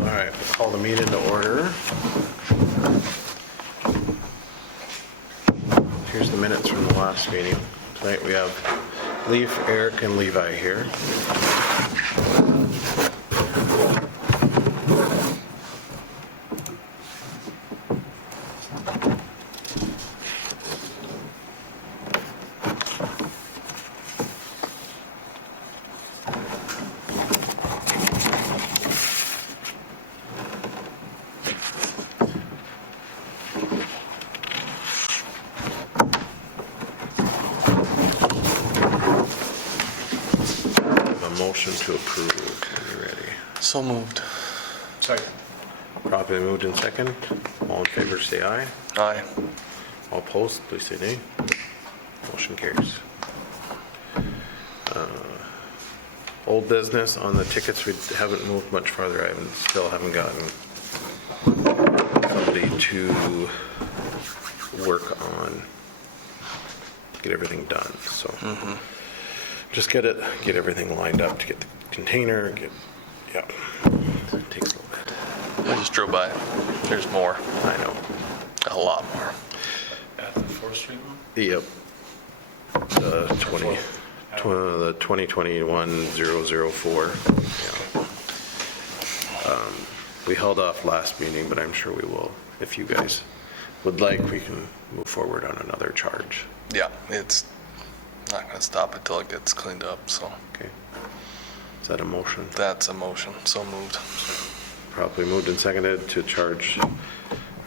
All right, we'll call the meeting to order. Here's the minutes from the last meeting. Tonight we have Leaf, Eric, and Levi here. Motion to approve when you're ready. So moved. Second. Properly moved in second. All in favor say aye. Aye. All opposed, please say nay. Motion carries. Old business on the tickets, we haven't moved much farther. I still haven't gotten somebody to work on, get everything done, so. Just get everything lined up to get the container, it takes a little bit. I just drove by. There's more. I know. A lot more. At the 4th Street one? Yep. The 2021-004. Yeah. We held off last meeting, but I'm sure we will. If you guys would like, we can move forward on another charge. Yeah, it's not going to stop until it gets cleaned up, so. Okay. Is that a motion? That's a motion. So moved. Properly moved and seconded to charge,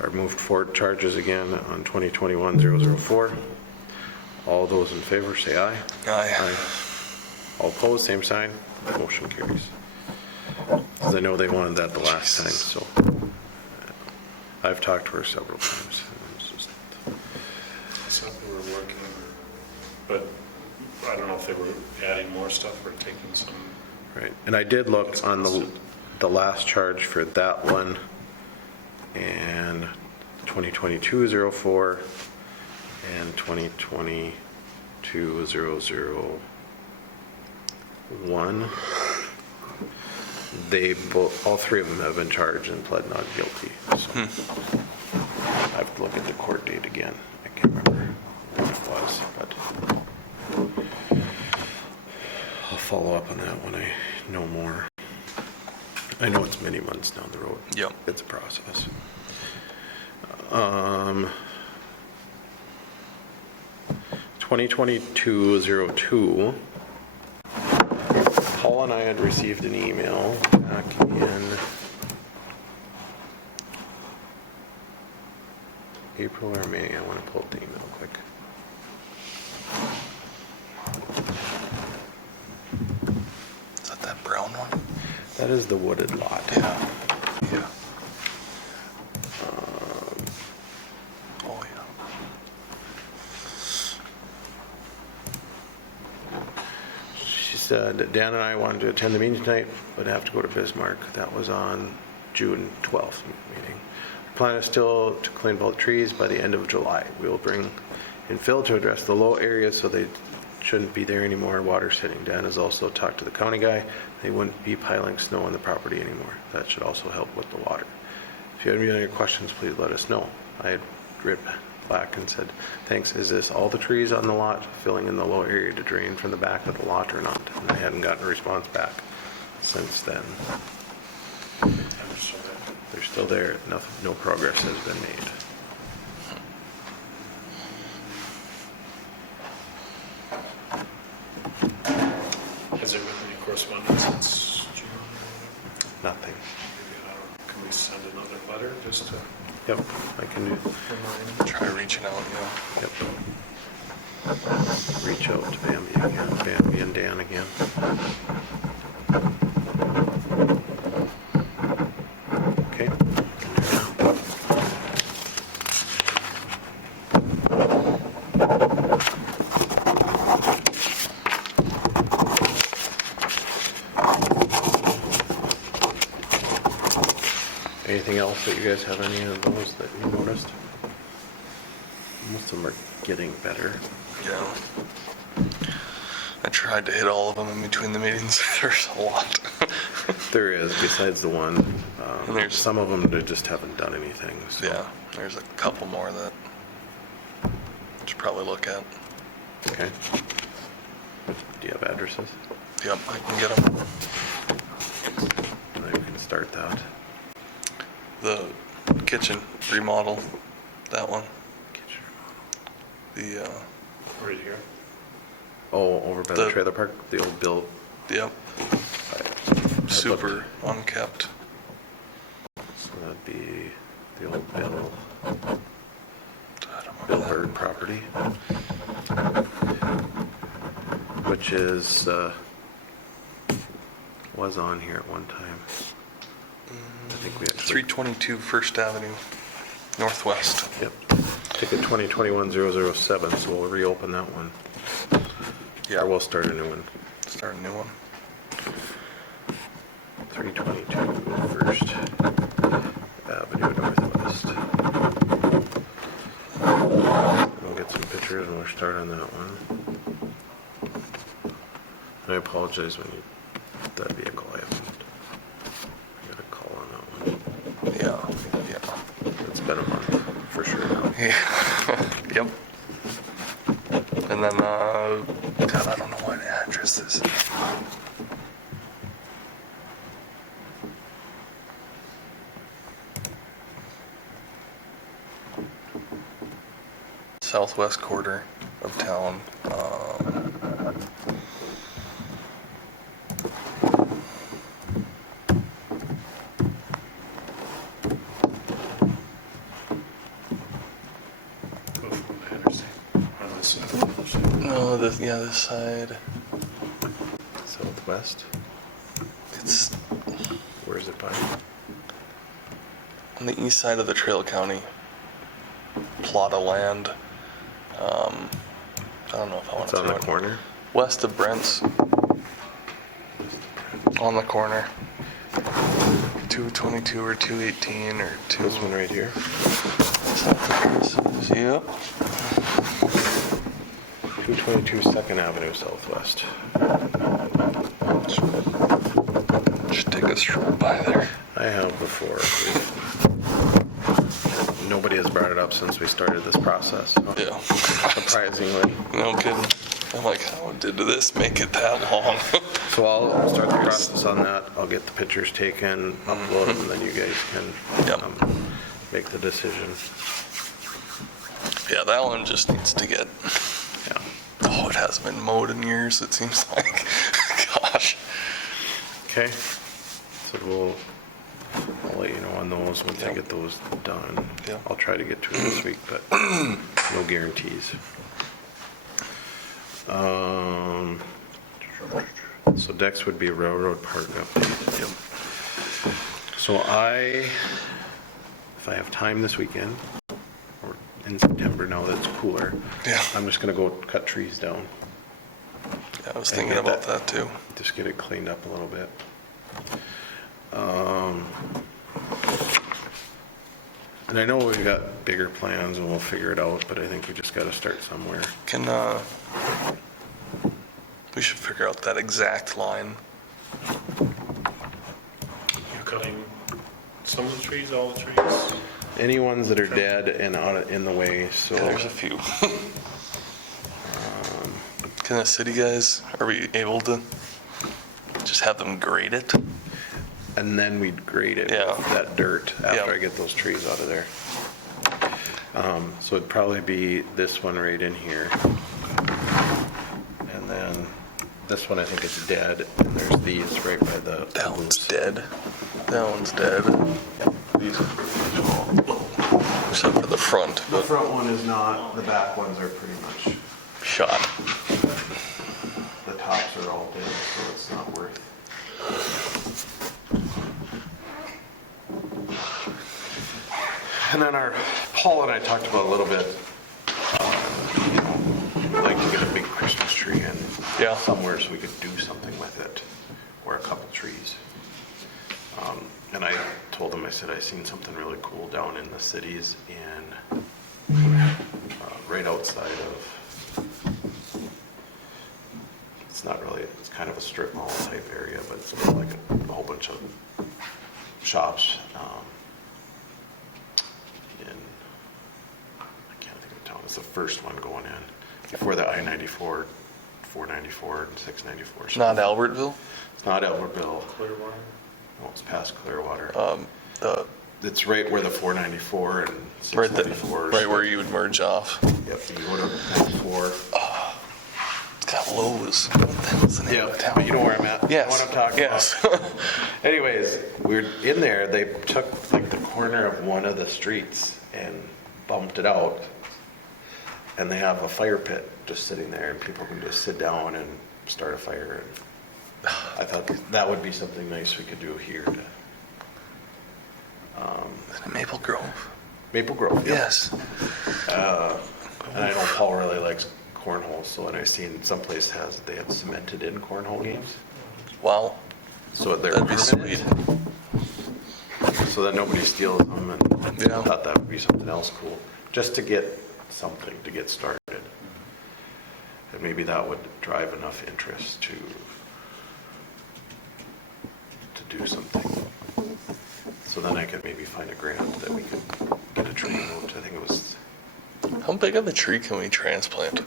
or moved forward charges again on 2021-004. All those in favor say aye. Aye. All opposed, same sign. Motion carries. Because I know they wanted that the last time, so. I've talked to her several times. It's just, Some were working, but I don't know if they were adding more stuff or taking some. right. And I did look on the last charge for that one and 2022-04 and 2022-001. They both, all three of them have been charged and pled not guilty. So I have to look at the court date again. I can't remember what it was, but I'll follow up on that when I know more. I know it's many months down the road. Yep. It's a process. 2022-02. Paul and I had received an email back in April or May. I want to pull up the email quick. Is that brown one? That is the wooded lot. Yeah. Oh, yeah. She said that Dan and I wanted to attend the meeting tonight, but have to go to Bismarck. That was on June 12th meeting. Our plan is still to clean both trees by the end of July. We will bring in fill to address the low areas so they shouldn't be there anymore. Water sitting. Dan has also talked to the county guy. They wouldn't be piling snow on the property anymore. That should also help with the water. If you have any other questions, please let us know. I had written back and said, thanks, is this all the trees on the lot filling in the low area to drain from the back of the lot or not? And I hadn't gotten a response back since then. They're still there. No progress has been made. Has there been any correspondence since June? Nothing. Maybe, I don't know, can we send another letter just to Yep, I can do. remind? Try reaching out, Yep. Reach out to Bambi again, Bambi and Dan again. Okay. Anything else that you guys have, any of those that you noticed? Most of them are getting better. Yeah. I tried to hit all of them in between the meetings. There's a lot. There is, besides the one. And there's- Some of them, they just haven't done anything. So. Yeah, there's a couple more that I should probably look at. Okay. Do you have addresses? Yep, I can get them. Then we can start that. The kitchen remodel, that one. The, Right here. Oh, over by the The- trailer park, the old Bill. yep, super unkept. So that'd be the old Bill, I don't Bill remember Bird property, which is, was on here at one time. I think we that. actually. 322 First Avenue, Northwest. Yep. Ticket 2021-007, so we'll reopen that one. Yeah, Or we'll start a new one. start a new one. 322 First Avenue Northwest. We'll get some pictures and we'll start on that one. And I apologize when you, that vehicle, I got a call on that one. Yeah, It's been a month, for sure now. yeah. Yep. And then, God, I don't know what address this is. Southwest quarter of town. Go from Henderson on this side. No, this side. Southwest? It's Where's it by? on the east side of the Trail County plot of land. I don't know if I want It's to on throw the it. corner? West of Brent's. On the corner. 222 or 218 or 2. This one right here? Yep. 222 Second Avenue Southwest. Should take us by there. I have before. Nobody has brought it up since we started this process. Yeah. Surprisingly. No kidding. I'm like, how did this make it that long? So I'll start the process on that. I'll get the pictures taken, upload them, and then you guys can Yep. make the decision. Yeah, that one just needs to get. Yeah. Oh, it hasn't been mowed in years, it seems like. Gosh. Okay. So I'll let you know on those once I Yep. get those done. Yep. I'll try to get to it this week, but no guarantees. So next would be Railroad Park update. Yep. So if I have time this weekend, or in September now that it's cooler, Yeah. I'm just gonna go cut trees down. Yeah, I was And thinking get about that too. Just get it cleaned up a little bit. And I know we've got bigger plans and we'll figure it out, but I think we just gotta start somewhere. We should figure out that exact line. You're cutting some of the trees, all the trees? Any ones that are dead and in the way, so. Yeah, there's a few. Can the city guys, are we able to just have them grade it? And then we'd grade it Yeah. with that dirt after Yeah. I get those trees out of there. So it'd probably be this one right in here. And then this one I think is dead, and there's these right by the. That one's dead. That one's dead. Except for the front, The but front one is not, the back ones are pretty much, shot. the tops are all dead, so it's not worth. And then Paul and I talked about a little bit, we'd like to get a big Christmas tree in Yeah. somewhere so we could do something with it, or a couple trees. And I told him, I said, I seen something really cool down in the cities right outside of, it's it's not really, it's kind of a strip mall type area, but it's got like a whole bunch of shops. In, I can't think of the town, it's the first one going in, before the I-94, 494 and 694. It's not Albertville? It's not Albertville. Clearwater? No, it's past Clearwater. The It's right where the 494 and right, 694. right where you would merge off. Yep, you go to 94. It's got Lowe's. What the hell's the name Yeah, of the town? but you know where I'm at. Yes. What I'm talking Yes. about. Anyways, we're in there, they took like the corner of one of the streets and bumped it out. And they have a fire pit just sitting there and people can just sit down and start a fire. And I thought that would be something nice we could do here to Maple Grove. Maple Grove. Yep. Yes. And I know Paul really likes cornhole, so, and I've seen someplace they have cemented in cornhole games. Wow. So they're That'd be permanent, sweet. so that nobody steals them, and Yeah. I thought that would be something else cool, just to get something to get started. And maybe that would drive enough interest to do something. So then I could maybe find a grant that we could get a tree out. I think it was How big of a tree can we transplant?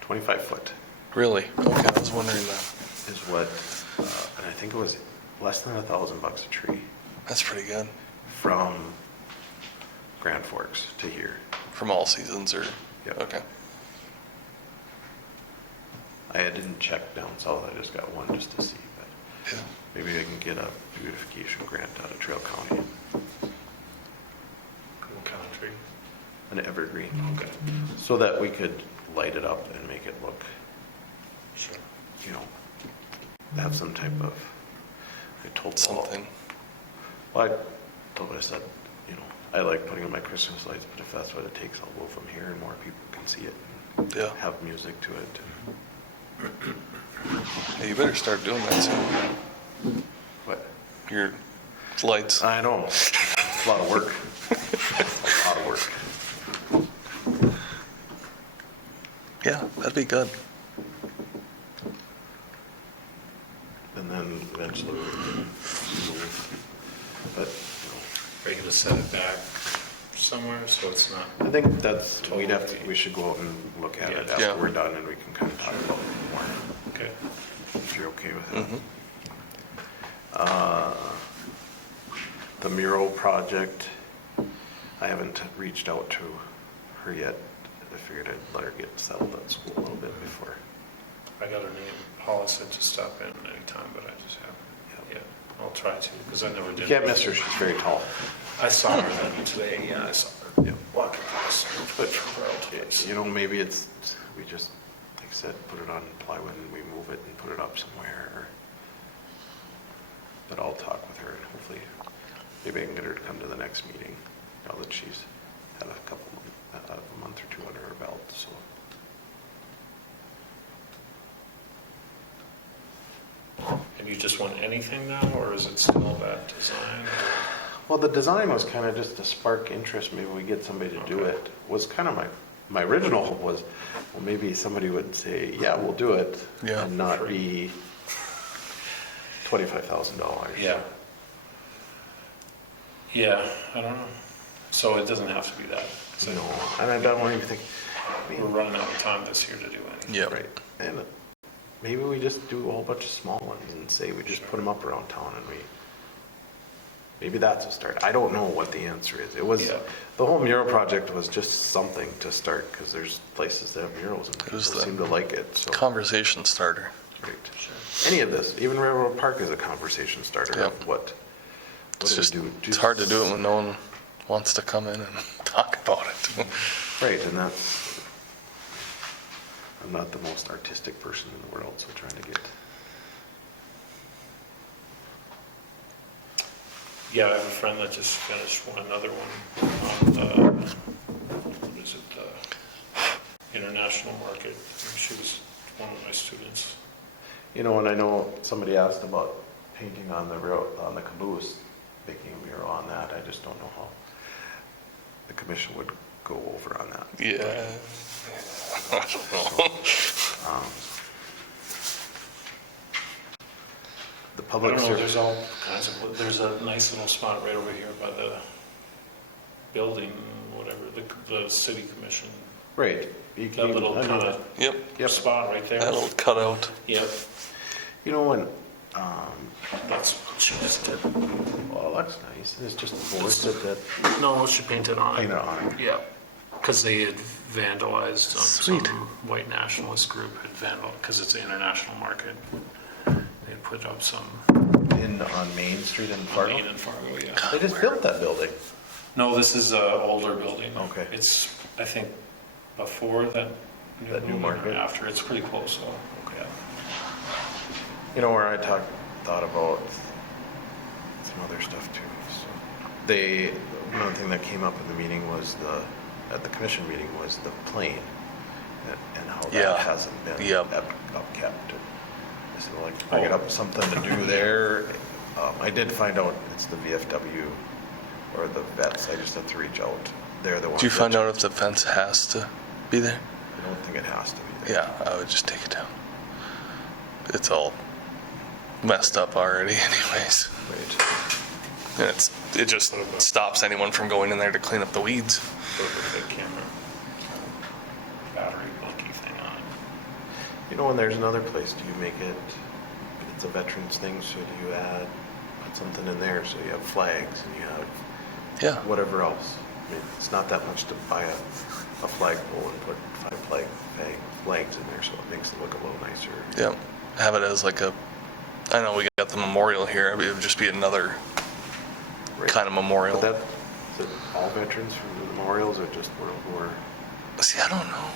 25 foot Really? Okay, I was wondering that. is what, and I think it was less than $1,000 a tree That's pretty good. from Grand Forks to here. From all seasons, or? Yep. Okay. I didn't check down south, I just got one just to see, but Yeah. maybe I can get a beautification grant out of Trail County, What kind of tree? an evergreen, Okay. so that we could light it up and make it look, Sure. you know, have some type of, I told Paul. Something. Well, I told him, I said, you know, I like putting on my Christmas lights, but if that's what it takes, I'll go from here and more people can see it. And Yeah. have music to it. Hey, you better start doing that soon. What? Your lights. I know. It's a lot of work. A lot of work. Yeah, that'd be good. And then eventually we can move. But, Are you gonna set it back somewhere so it's not? you know, I think that's, we should go out and look at it Yeah. after Yeah. we're done and we can kind of talk about it more, Okay. if you're okay with it. Mm-hmm. The mural project, I haven't reached out to her yet. I figured I'd let her get settled at school a little bit before. I got her name. Paula said to stop in anytime, but I just haven't. Yep. Yeah, I'll try to, because I never did. You can't miss her, she's very tall. I saw her then today, yeah, I saw her. Yep. Walking across. But, you know, maybe it's, we just, like I said, put it on plywood and we move it and put it up somewhere. But I'll talk with her and hopefully, maybe I can get her to come to the next meeting, now that she's had a month or two under her belt, so. And you just want anything now, or is it still that design? Well, the design was kind of just to spark interest, maybe we get somebody to do Okay. it, was kind of my original hope was, well, maybe somebody would say, yeah, we'll do it. Yeah. And not Sure. be $25,000. Yeah. Yeah, I don't know. So it doesn't have to be that. So No, and I don't even think, I we're mean, running out of time this year to do anything. Yeah. right, and maybe we just do a whole bunch of small ones and say we just put them up around town and maybe that's a start. I don't know what the answer is. It was, Yeah. the whole mural project was just something to start, because there's places that have murals and people was the seem to like it, so. Conversation starter. Right. Any of this, even Railroad Park is a conversation starter Yeah. of what It's do we just, do? it's hard to do it when no one wants to come in and talk about it. Right, and that's, I'm not the most artistic person in the world, so trying to get, Yeah, I have a friend that just finished another one on the, what is it, the International Market. She was one of my students. you know, and I know somebody asked about painting on the rail, on the caboose, making a mural on that. I just don't know how the commission would go over on that. Yeah. I don't know. the I public don't know, service. there's all kinds of, there's a nice little spot right over here by the building, whatever, the city commission. Right. You That can- little I mean, kind of Yep. spot right there. That little cutout. Yep, You know, when, that's what she just did. well, that's nice. It's just boards that No, she painted on paint it. it on. Yeah, because they had vandalized, Sweet. some white nationalist group had because it's an international market. They had put up some On Main Street in Fargo. Main and Fargo, yeah. They just built that building. No, this is a older building. Okay. It's, I think, before that new That new building or market? after. It's pretty close, so, yeah. You know, where I thought about some other stuff too. So one thing that came up in the meeting was at the commission meeting was the plane and how Yeah. that hasn't been Yep. upkept. I said, well, I can bring it up something to do there. I did find out it's the VFW or the vets. I just have to reach out. They're the ones. Do you find that- out if the fence has to be there? I don't think it has to be there. Yeah, I would just take it down. It's all messed up already anyways. Right. And it just stops anyone from going in there to clean up the weeds. Put a big camera, battery monkey thing on it. You know, and there's another place. Do you make it? It's a veterans thing, so do you put something in there so you have flags and you have Yeah. whatever else? I mean, it's not that much to buy a flagpole and put 5 flags in there, so it makes it look a little nicer. Yep. Have it as like I know we got the memorial here. It would just be another Right. kind of memorial. But is it all veterans from the memorials or just World War? See, I don't know.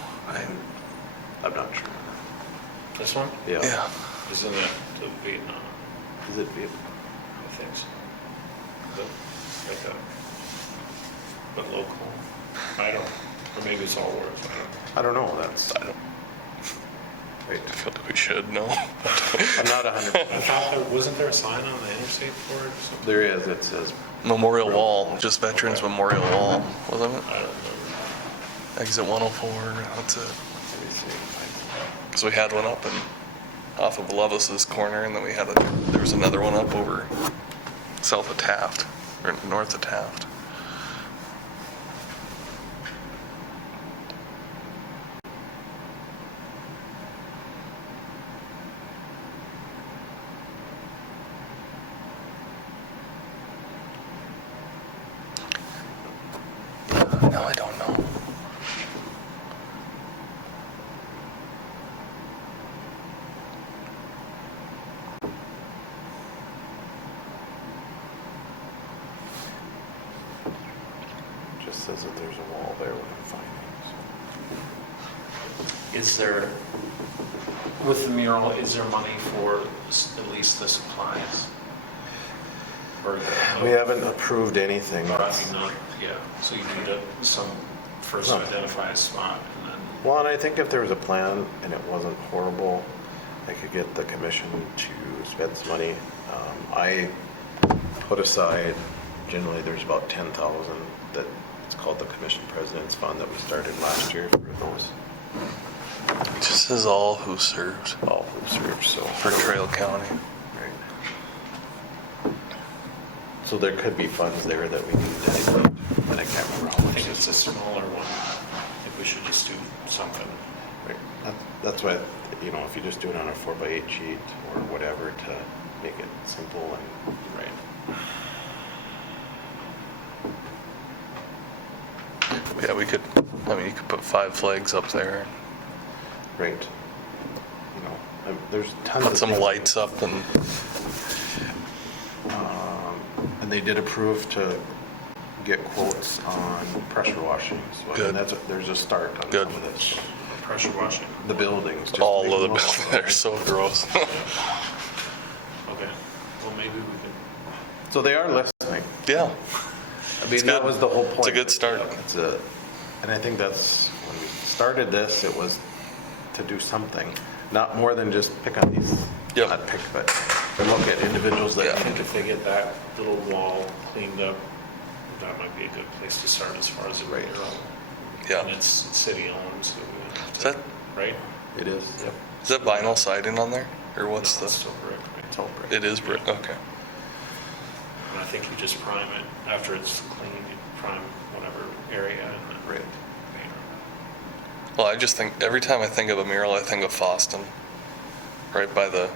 I'm not sure. This one? Yeah. Yeah. Isn't it the Vietnam? Is it Vietnam? I think so. But, like a, but local. I don't, or maybe it's all worth, I don't know. That's I don't right. I feel like we should know. I'm not 100%. I thought wasn't there a sign on the interstate for it or something? There is. It says Memorial Wall, just Veterans Memorial Wall, wasn't it? I don't remember. Exit 104. That's it. let me see. Because we had one up off of Levis's corner, and then there was another one up over south of Taft or north of Taft. No, I don't know. It just says that there's a wall there when I'm finding. Is there, with the mural, is there money for at least the supplies? Or, We haven't approved anything. or, I mean, not, yeah, so you need first No. identify a spot and then. Well, and I think if there was a plan and it wasn't horrible, I could get the commission to spend some money. I put aside, generally there's about 10,000 that it's called the Commission President's Fund that we started last year for those It just says all who served all who served, so. for Trail County. Right. So there could be funds there that we can dedicate, and I can't remember how I much. think it's a smaller one. I think we should just do something. Right. That's why, you know, if you just do it on a 4x8 sheet or whatever to make it simple and. Right. Yeah, you could put 5 flags up there, Right. You know, there's tons of. put some things. lights up, and And they did approve to get quotes on pressure washing. So I Good. mean, there's a start on Good. some of this. Pressure washing. The buildings. just all make of the them look buildings, they're so gross. Okay. Well, maybe we can. So they are listening. Yeah, I mean, It's that good. was the whole point. It's a good start. And I think that's, when we started this, it was to do something, not more than just pick on these, Yep. not pick, but to look at individuals that Yeah. I think if they get that little wall cleaned up, that might be a good place to start as far as the Right. mural. yeah. And it's city owned, so we have Is to, that right? it is. Yep. is that vinyl siding on there, or what's No, the? it's still brick, right? It's all brick. It is brick, okay. And I think you just prime it, after it's cleaned, you prime whatever area and then Right. paint it. Well, I just think, every time I think of a mural, I think of Foston, right by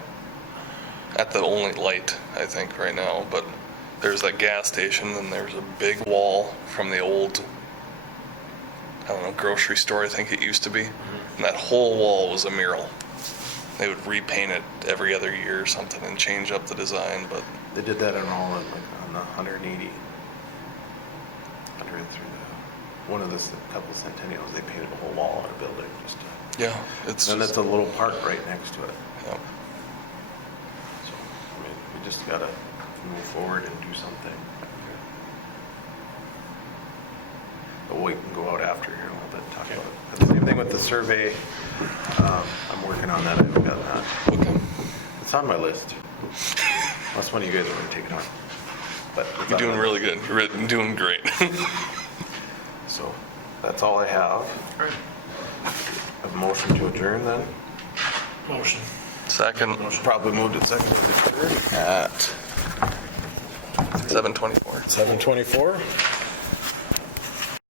at the only light, I think, right now, but there's that gas station, and there's a big wall from the old, I don't know, grocery store, I think it used to be, and that whole wall was a mural. They would repaint it every other year or something and change up the design, but They did that in all on the 180. Under and through one of the couple centennials, they painted a whole wall on a building just to. yeah, it's And just, that's a little park right next to it. yeah. So, I mean, we just gotta move forward and do something. But we can go out after here a little bit and talk about it. The same thing with the survey. I'm working on that. I haven't gotten that. Okay. It's on my list. Unless one of you guys are going to take it on. But it's You're on doing my really good. You're doing great. So that's all I have. Right. A motion to adjourn then? Motion. Second, Probably moved at second to adjourn at 7:24. 7:24.